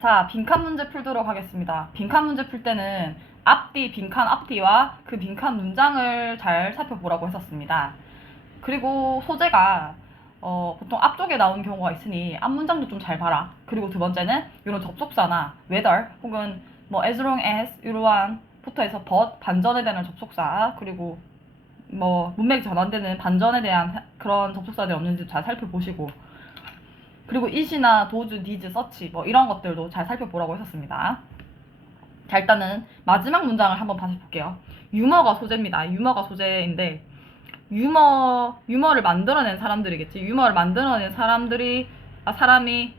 자, 빈칸 문제 풀도록 하겠습니다. 빈칸 문제 풀 때는 앞뒤, 빈칸 앞뒤와 그 빈칸 문장을 잘 살펴보라고 했었습니다. 그리고 소재가 어, 보통 앞쪽에 나오는 경우가 있으니 앞 문장도 좀 잘 봐라. 그리고 두 번째는 이런 접속사나 whether 혹은 뭐 as long as 이러한 부터 해서 but 반전에 대한 접속사 그리고 뭐 문맥이 전환되는 반전에 대한 그런 접속사들이 없는지 잘 살펴보시고 그리고 it이나 does, did, such 뭐 이런 것들도 잘 살펴보라고 했었습니다. 자 일단은 마지막 문장을 한번 다시 볼게요. 유머가 소재입니다. 유머가 소재인데 유머 유머를 만들어낸 사람들이겠지. 유머를 만들어낸 사람들이 아 사람이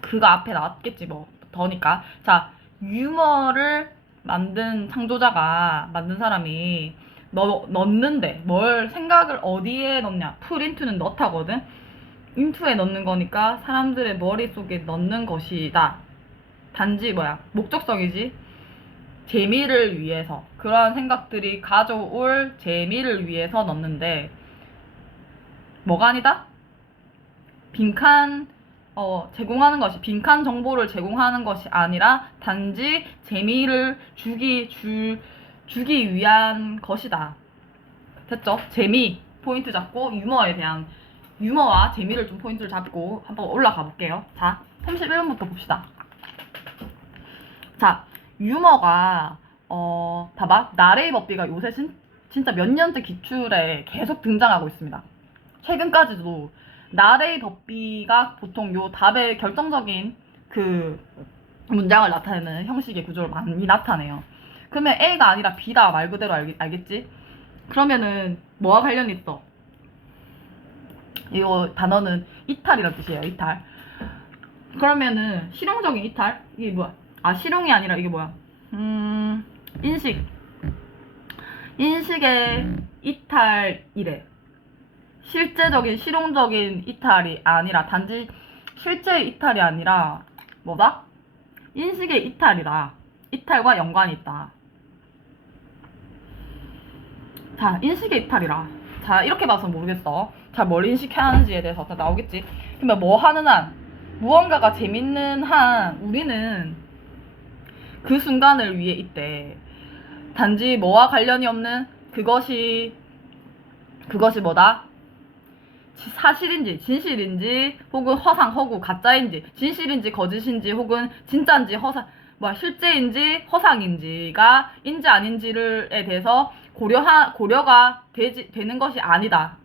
그거 앞에 나왔겠지 뭐 더니까. 자 유머를 만든 창조자가 만든 사람이 넣, 넣는데 뭘 생각을 어디에 넣냐 풀인투는 넣다거든 인투에 넣는 거니까 사람들의 머릿속에 넣는 것이다 단지 뭐야 목적성이지 재미를 위해서 그런 생각들이 가져올 재미를 위해서 넣는데 뭐가 아니다? 빈칸 어, 제공하는 것이 빈칸 정보를 제공하는 것이 아니라 단지 재미를 주기 주, 주기 위한 것이다. 됐죠? 재미 포인트 잡고 유머에 대한 유머와 재미를 좀 포인트를 잡고 한번 올라가 볼게요. 자, 31번부터 봅시다. 자, 유머가 어, 봐봐. 나레이 법비가 요새 진, 진짜 몇 년째 기출에 계속 등장하고 있습니다. 최근까지도 나레이 법비가 보통 요 답의 결정적인 그 문장을 나타내는 형식의 구조를 많이 나타내요. 그러면 A가 아니라 B다 말 그대로 알, 알겠지? 그러면은 뭐와 관련이 있어? 이거 단어는 이탈이라는 뜻이에요. 이탈. 그러면은 실용적인 이탈? 이게 뭐야? 아 실용이 아니라 이게 뭐야? 음 인식. 인식의 이탈이래. 실제적인 실용적인 이탈이 아니라 단지 실제 이탈이 아니라 뭐다? 인식의 이탈이다. 이탈과 연관이 있다. 자, 인식의 이탈이라. 자, 이렇게 봐서 모르겠어. 자, 뭘 인식해야 하는지에 대해서 다 나오겠지. 그러면 뭐 하는 한, 무언가가 재밌는 한, 우리는 그 순간을 위해 있대. 단지 뭐와 관련이 없는 그것이, 그것이 뭐다? 지- 사실인지, 진실인지, 혹은 허상, 허구, 가짜인지, 진실인지, 거짓인지, 혹은 진짜인지, 허상, 뭐 실제인지, 허상인지가 인지 아닌지를에 대해서 고려하, 고려가 되지, 되는 것이 아니다.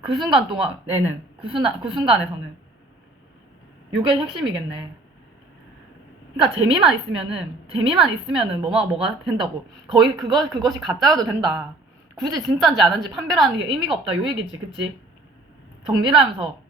그 순간 동안에는, 그, 순간, 그 순간에서는. 요게 핵심이겠네. 그러니까 재미만 있으면은, 재미만 있으면은 뭐가, 뭐가 된다고. 거의 그거, 그것이 가짜여도 된다. 굳이 진짜인지 아닌지 판별하는 게 의미가 없다. 요 얘기지. 그치? 정리를 하면서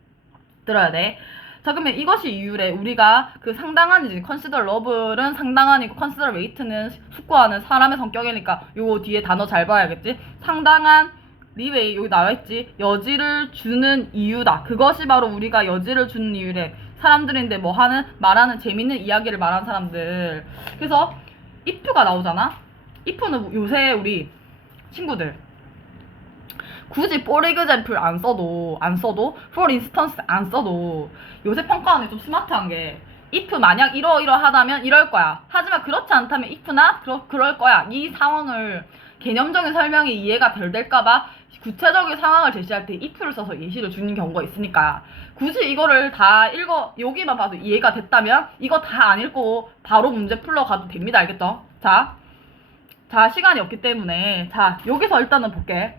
들어야 돼. 자, 그러면 이것이 이유래. 우리가 그 상당한이지. consider love는 상당한 이고 consider weight는 숙고하는 사람의 성격이니까 요 뒤에 단어 잘 봐야겠지. 상당한 리웨이 여기 나와 있지. 여지를 주는 이유다. 그것이 바로 우리가 여지를 주는 이유래. 사람들인데 뭐 하는 말하는 재밌는 이야기를 말하는 사람들. 그래서 if가 나오잖아. if는 요새 우리 친구들 굳이 for example 안 써도 안 써도 for instance 안 써도 요새 게좀 스마트한 게 if 만약 이러이러하다면 이럴 거야. 하지만 그렇지 않다면 if나 그러, 그럴 거야. 이 상황을 개념적인 설명이 이해가 덜 될까봐 구체적인 상황을 제시할 때 if를 써서 예시를 주는 경우가 있으니까 굳이 이거를 다 읽어 여기만 봐도 이해가 됐다면 이거 다 안 읽고 바로 문제 풀러 가도 됩니다. 알겠죠? 자, 자 시간이 없기 때문에 자 여기서 일단은 볼게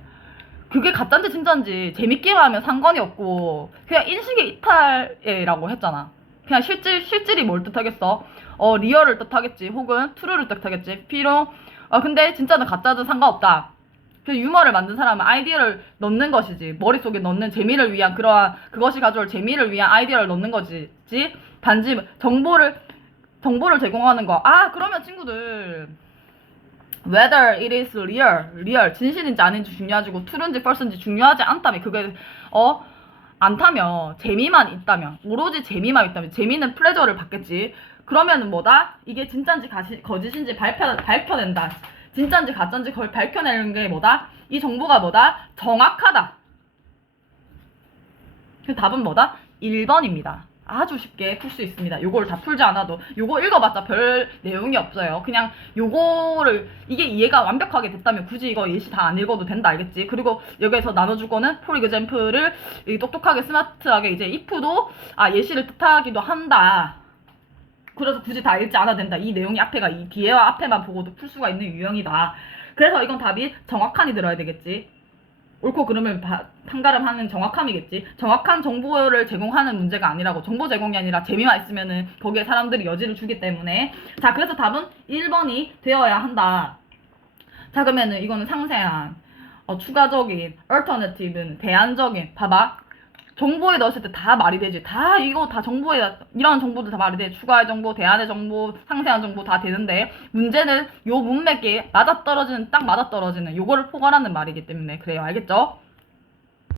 그게 가짜인지 진짜인지 재밌기만 하면 상관이 없고 그냥 인식의 이탈이라고 했잖아. 그냥 실질 실질이 뭘 뜻하겠어? 어 리얼을 뜻하겠지. 혹은 트루를 뜻하겠지. 필요. 어 근데 진짜는 가짜든 상관없다. 그 유머를 만든 사람은 아이디어를 넣는 것이지. 머릿속에 넣는 재미를 위한 그러한 그것이 가져올 재미를 위한 아이디어를 넣는 거지. 지? 단지 정보를 정보를 제공하는 거. 아 그러면 친구들 whether it is real, real 진실인지 아닌지 중요하지고 true인지 false인지 중요하지 않다면 그게 어 않다면 재미만 있다면 오로지 재미만 있다면 재미는 플레저를 받겠지. 그러면은 뭐다? 이게 가시, 거짓인지 발표 발표낸다. 진짜인지 가짜인지 그걸 밝혀내는 게 뭐다? 이 정보가 뭐다? 정확하다. 그 답은 뭐다? 1번입니다. 아주 쉽게 풀 수 있습니다. 요걸 다 풀지 않아도 요거 읽어봤자 별 내용이 없어요. 그냥 요거를 이게 이해가 완벽하게 됐다면 굳이 이거 예시 다 안 읽어도 된다 알겠지? 그리고 여기에서 나눠줄 거는 example을 이 똑똑하게 스마트하게 이제 if도 아 예시를 뜻하기도 한다. 그래서 굳이 다 읽지 않아도 된다. 이 내용이 앞에가 이 뒤에와 앞에만 보고도 풀 수가 있는 유형이다. 그래서 이건 답이 정확한이 들어야 되겠지. 옳고 그름을 바- 판가름 하는 정확함이겠지. 정확한 정보를 제공하는 문제가 아니라고 정보 제공이 아니라 재미만 있으면은 거기에 사람들이 여지를 주기 때문에 자 그래서 답은 1번이 되어야 한다. 자 그러면은 이거는 상세한 어, 추가적인 alternative는 대안적인 봐봐 정보에 넣었을 때 다 말이 되지. 다 이거 다 정보에 이런 정보도 다 말이 돼. 추가의 정보 대안의 정보 상세한 정보 다 되는데 문제는 요 문맥에 맞아떨어지는 딱 맞아떨어지는 요거를 포괄하는 말이기 때문에 그래요. 알겠죠?